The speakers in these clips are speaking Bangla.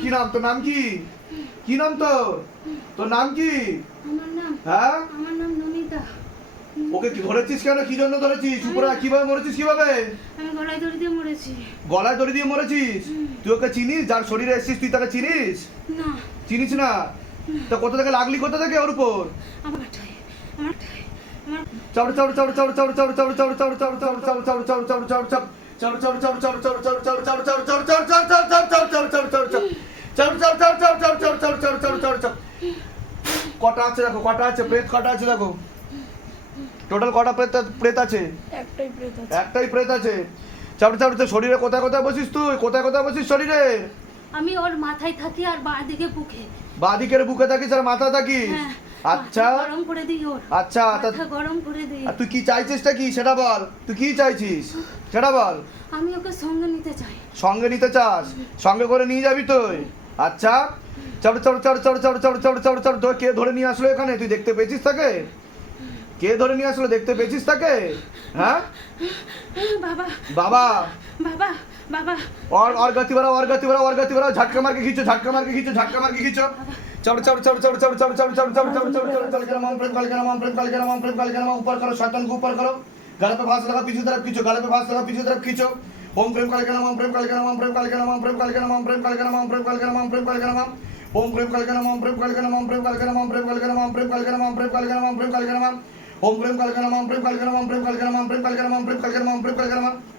কি নাম তোর নাম কি কি নাম তোর তোর নাম কি হ্যাঁ ওকে কি ধরেছিস কেন কি জন্য ধরেছিস উপরে কীভাবে মরেছিস কীভাবে গলায় দড়ি দিয়ে মরেছি গলায় দড়ি দিয়ে মরেছিস তুই ওকে চিনিস যার শরীরে এসেছিস তুই তাকে চিনিস না চিনিস না তা কোথা থেকে লাগলি কোথা থেকে ওর উপর আমার চড় চড় চড় চড় চড় চড় চড় চড় চড় চড় চড় চড় চড় চড় চড় চড় চড় কটা আছে দেখো কটা আছে প্রেত কটা আছে দেখো টোটাল কটা প্রেত প্রেত আছে একটাই প্রেত আছে শরীরে কোথায় কোথায় বসিস তুই কোথায় কোথায় বসিস শরীরে আমি ওর মাথায় থাকি আর বাঁ দিকে বুকে বাদিকের বুকে থাকিস আর মাথা থাকিস হ্যাঁ আচ্ছা। গরম করে দিই আচ্ছা মাথা গরম করে দিই। আর তুই কি চাইছিসটা কি? সেটা বল। তুই কি চাইছিস? সেটা বল। আমি ওকে সঙ্গে নিতে চাই। সঙ্গে নিতে চাস? সঙ্গে করে নিয়ে যাবি তুই? আচ্ছা। চড় চড় চড় চড় চড় চড় চড় চড় চড় ধরে কে ধরে নিয়ে আসলো এখানে? তুই দেখতে পেয়েছিস তাকে? কে ধরে নিয়ে আসলো? দেখতে পেয়েছিস তাকে? হ্যাঁ? বাবা। বাবা। বাবা বাবা। অর অর গতি বাড়াও অর গতি বাড়াও অর গতি বাড়াও ঝাটকা মারকে খিচো ঝাটকা মারকে খিচো ঝাটকা মারকে খিচো। चढ़ चढ़ चढ़ चढ़ चढ़ चढ़ चढ़ चढ़ चढ़ चढ़ चढ़ चढ़ चढ़ कर माम प्रेम काल कर माम प्रेम काल कर माम प्रेम काल कर माम ऊपर करो शैतान को ऊपर करो गले पे फांस लगा पीछे तरफ खींचो गले पे फांस लगा पीछे तरफ खींचो ओम प्रेम काल कर माम प्रेम काल कर माम प्रेम काल कर माम प्रेम काल कर माम प्रेम काल कर माम प्रेम काल कर माम प्रेम काल कर माम ओम प्रेम काल कर माम प्रेम काल कर माम प्रेम काल कर माम प्रेम काल कर माम प्रेम काल कर माम प्रेम काल कर माम प्रेम काल कर माम ओम प्रेम काल कर माम प्रेम काल कर माम प्रेम काल कर माम प्रेम काल कर माम प्रेम काल कर माम प्रेम काल कर माम चढ़ चढ़ चढ़ चढ़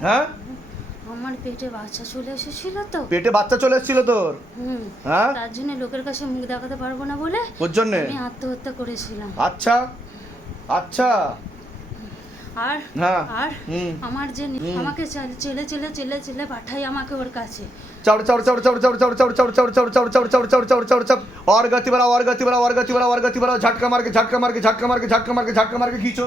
হ্যাঁ আমার পেটে বাচ্চা চলে এসেছিল তো পেটে বাচ্চা চলে এসেছিল তোর হুম হ্যাঁ তার জন্য লোকের কাছে মুখ দেখাতে পারবো না বলে ওর জন্যে আমি আত্মহত্যা করেছিলাম আচ্ছা আচ্ছা আর হ্যাঁ আর হুম আমার যে নি- আমাকে চা- চেলে চেলে চেলে চেলে পাঠাই আমাকে ওর কাছে चढ़ चढ़ चढ़ चढ़ चढ़ चढ़ चढ़ चढ़ चढ़ चढ़ चढ़ चढ़ चढ़ चढ़ चढ़ चढ़ चढ़ और गति बढ़ाओ और गति बढ़ाओ और गति बढ़ाओ और गति बढ़ाओ झटका मार के झटका मार के झटका मार के झटका मार के झटका मार के खींचो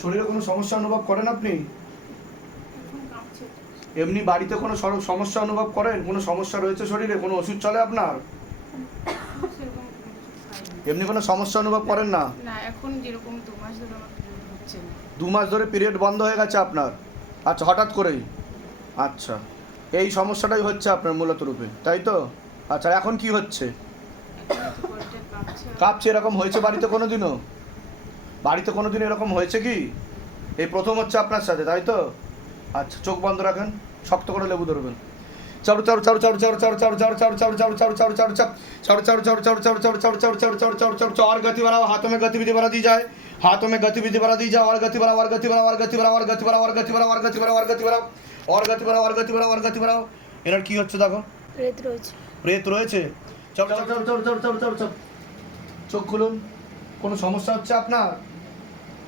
শরীরে কোনো সমস্যা অনুভব করেন আপনি? এমনি বাড়িতে কোনো সমস্যা অনুভব করেন? কোনো সমস্যা রয়েছে শরীরে? কোনো ওষুধ চলে আপনার? এমনি কোনো সমস্যা অনুভব করেন না? না এখন যেরকম দু মাস ধরে হচ্ছে দু মাস ধরে পিরিয়ড বন্ধ হয়ে গেছে আপনার? আচ্ছা হঠাৎ করেই? আচ্ছা এই সমস্যাটাই হচ্ছে আপনার মূলত রূপে তাই তো? আচ্ছা এখন কি হচ্ছে? কাঁপছে। কাঁপছে এরকম হয়েছে বাড়িতে কোনোদিনও? বাড়িতে কোনোদিন এরকম হয়েছে কি এই প্রথম হচ্ছে আপনার সাথে তাই তো আচ্ছা চোখ বন্ধ রাখেন শক্ত করে লেবু ধরবেন চাড়ু চাড়ু চাড়ু চাড়ু চাড়ু চাড়ু চাড়ু চাড়ু চাড়ু চাড়ু চাড়ু চাড়ু चाड़ू चाड़ू चाड़ू चाड़ू चाड़ू चाड़ू चाड़ू चाड़ू चाड़ू चाड़ू चाड़ू चाड़ू चाड़ू और गति बढ़ाओ हाथों में गतिविधि बढ़ा दी जाए हाथों में गतिविधि बढ़ा दी जाए और गति बढ़ाओ और गति बढ़ाओ और गति बढ़ाओ और गति बढ़ाओ और गति बढ़ाओ और गति बढ़ाओ और गति बढ़ाओ और गति बढ़ाओ और गति बढ़ाओ और गति बढ़ाओ এনার কি হচ্ছে দেখো প্রেত রয়েছে প্রেত রয়েছে চল চল চল চল চল চল চল চল চোখ খুলুন কোনো সমস্যা হচ্ছে আপনার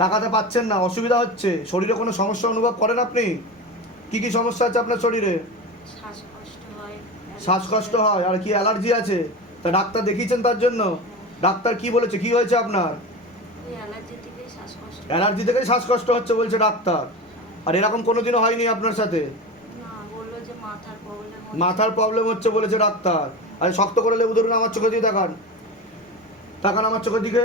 তাকাতে পাচ্ছেন না অসুবিধা হচ্ছে। শরীরে কোনো সমস্যা অনুভব করেন আপনি? কি কি সমস্যা আছে আপনার শরীরে? শ্বাসকষ্ট হয় আর কি অ্যালার্জি আছে? তা ডাক্তার দেখিয়েছেন তার জন্য? ডাক্তার কি বলেছে? কি হয়েছে আপনার? অ্যালার্জি থেকে শ্বাসকষ্ট হচ্ছে বলছে ডাক্তার। আর এরকম কোনোদিনও হয়নি আপনার সাথে? মাথার প্রবলেম হচ্ছে। বলেছে ডাক্তার। আর শক্ত করে লেবু ধরুন আমার চোখে দিয়ে দেখান তাকান আমার চোখের দিকে।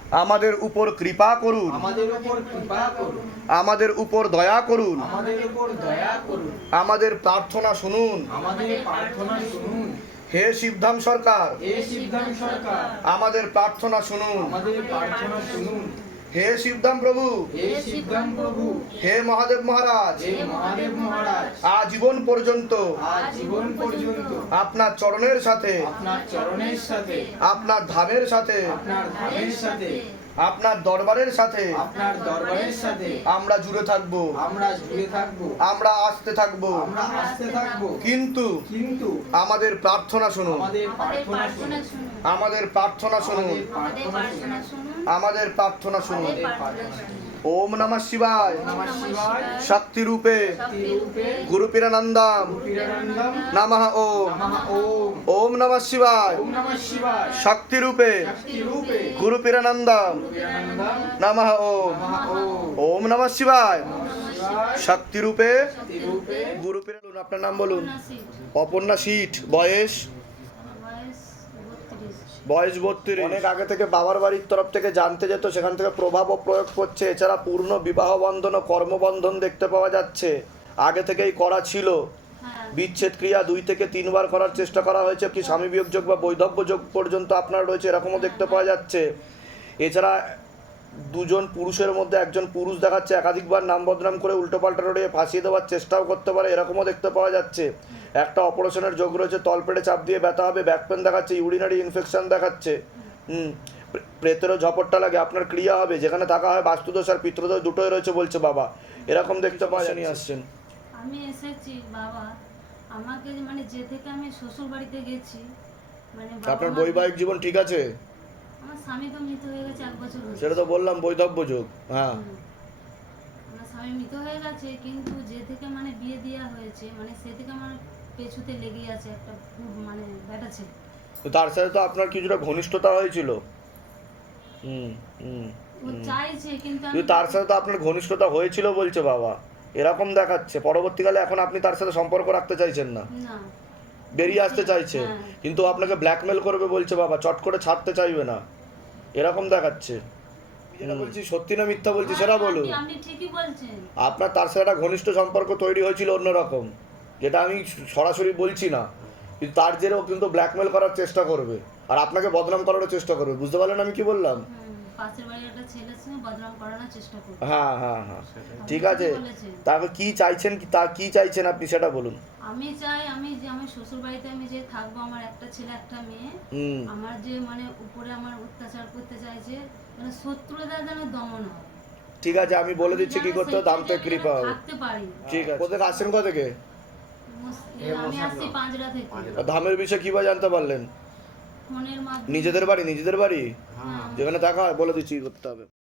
আমাদের উপর কৃপা করুন। আমাদের উপর কৃপা করুন। আমাদের উপর দয়া করুন। আমাদের উপর দয়া করুন। আমাদের প্রার্থনা শুনুন। আমাদের প্রার্থনা শুনুন। হে শিবধাম সরকার। হে শিবধাম সরকার। আমাদের প্রার্থনা শুনুন। আমাদের প্রার্থনা শুনুন। হে শিবধাম প্রভু। হে শিবধাম প্রভু। হে মহাদেব মহারাজ। হে মহাদেব মহারাজ। আজীবন পর্যন্ত। আজ জীবন পর্যন্ত। আপনার চরণের সাথে। আপনার চরণের সাথে। আপনার ধামের সাথে। আপনার ধামের সাথে। আপনার দরবারের সাথে। আপনার দরবারের সাথে। আমরা জুড়ে থাকব। আমরা জুড়ে থাকব। আমরা আসতে থাকব। আমরা আসতে থাকব। কিন্তু কিন্তু আমাদের প্রার্থনা শুনুন। আমাদের প্রার্থনা শুনুন। আমাদের প্রার্থনা শুনুন। প্রার্থনা শুনুন। আমাদের প্রার্থনা শুনুন। ওম নম শিবায়। শক্তি রূপে গুরু পিরানন্দম নম ওম ওম নম শিবায়। শক্তি রূপে গুরু পিরানন্দম নম ওম ওম নম শিবায়। শক্তি রূপে গুরু পিরান আপনার নাম বলুন। অপর্ণা সিট বয়স? বয়স বত্রিশ। অনেক আগে থেকে বাবার বাড়ির তরফ থেকে জানতে যেত সেখান থেকে প্রভাবও প্রয়োগ করছে। এছাড়া পূর্ণ বিবাহ বন্ধন ও কর্মবন্ধন দেখতে পাওয়া যাচ্ছে। আগে থেকেই করা ছিল। হ্যাঁ। বিচ্ছেদ ক্রিয়া দুই থেকে তিনবার করার চেষ্টা করা হয়েছে। কি স্বামী বিয়োগ যোগ বা বৈধব্য যোগ পর্যন্ত আপনার রয়েছে এরকমও দেখতে পাওয়া যাচ্ছে। এছাড়া দুজন পুরুষের মধ্যে একজন পুরুষ দেখাচ্ছে একাধিকবার নাম বদনাম করে উল্টোপাল্টা রয়ে ফাঁসিয়ে দেওয়ার চেষ্টাও করতে পারে এরকমও দেখতে পাওয়া যাচ্ছে। একটা অপারেশনের যোগ রয়েছে তলপেটে চাপ দিয়ে ব্যথা হবে ব্যাক পেন দেখাচ্ছে ইউরিনারি ইনফেকশন দেখাচ্ছে। হুম প্রেতেরও ঝপটটা লাগে আপনার ক্রিয়া হবে যেখানে থাকা হয় বাস্তুদোষ আর পিতৃদোষ দুটোই রয়েছে বলছে বাবা। এরকম দেখতে পাওয়া যায় আসছেন। আমি এসেছি বাবা। আমাকে মানে যে থেকে আমি শ্বশুর বাড়িতে গেছি মানে আপনার বৈবাহিক জীবন ঠিক আছে? আমার স্বামী তো মৃত হয়ে গেছে এক বছর সেটা তো বললাম বৈধব্য যোগ হ্যাঁ। আমার স্বামী স্বামী মৃত হয়ে গেছে কিন্তু যে থেকে মানে বিয়ে দেওয়া হয়েছে মানে সে থেকে আমার পেছুতে লেগেই আছে একটা মানে ব্যাটা ছেলে। তো তার সাথে তো আপনার কিছুটা ঘনিষ্ঠতা হয়েছিল। হুম হুম কিন্তু তার সাথে তো আপনার ঘনিষ্ঠতা হয়েছিল বলছে বাবা। এরকম দেখাচ্ছে। পরবর্তীকালে এখন আপনি তার সাথে সম্পর্ক রাখতে চাইছেন না। বেরিয়ে আসতে চাইছে। হ্যাঁ। কিন্তু আপনাকে ব্ল্যাকমেল করবে বলছে বাবা চট করে ছাড়তে চাইবে না। এরকম দেখাচ্ছে। যেটা বলছি সত্যি না মিথ্যা বলছি সেটা বলুন। আপনি- আপনি ঠিকই বলছেন। আপনার তার সাথে একটা ঘনিষ্ঠ সম্পর্ক তৈরি হয়েছিল অন্যরকম যেটা আমি সরাসরি বলছি না। কিন্তু তার জেরেও কিন্তু ব্ল্যাকমেল করার চেষ্টা করবে। আর আপনাকে বদনাম করারও চেষ্টা করবে। বুঝতে পারলেন আমি কি বললাম? পাশের বাড়ির একটা ছেলের সঙ্গে বদনাম করানোর চেষ্টা করব হ্যাঁ হ্যাঁ হ্যাঁ। ঠিক আছে। তারপর কি চাইছেন কি তা কি চাইছেন আপনি সেটা বলুন। আমি চাই আমি যে আমার শ্বশুর বাড়িতে আমি যে থাকব আমার একটা ছেলে একটা মেয়ে আমার যে মানে উপরে আমার অত্যাচার করতে চাইছে মানে শত্রুতা যেন দমন হয়। ঠিক আছে আমি বলে দিচ্ছি কি করতে দাম তো কৃপা হবে। ঠিক আছে। কোথায় আসছেন কোথা থেকে। ধামের বিষয়ে কীভাবে জানতে পারলেন? নিজেদের বাড়ি নিজেদের বাড়ি? হ্যাঁ। যেখানে দেখা হয় বলে দিচ্ছি করতে হবে।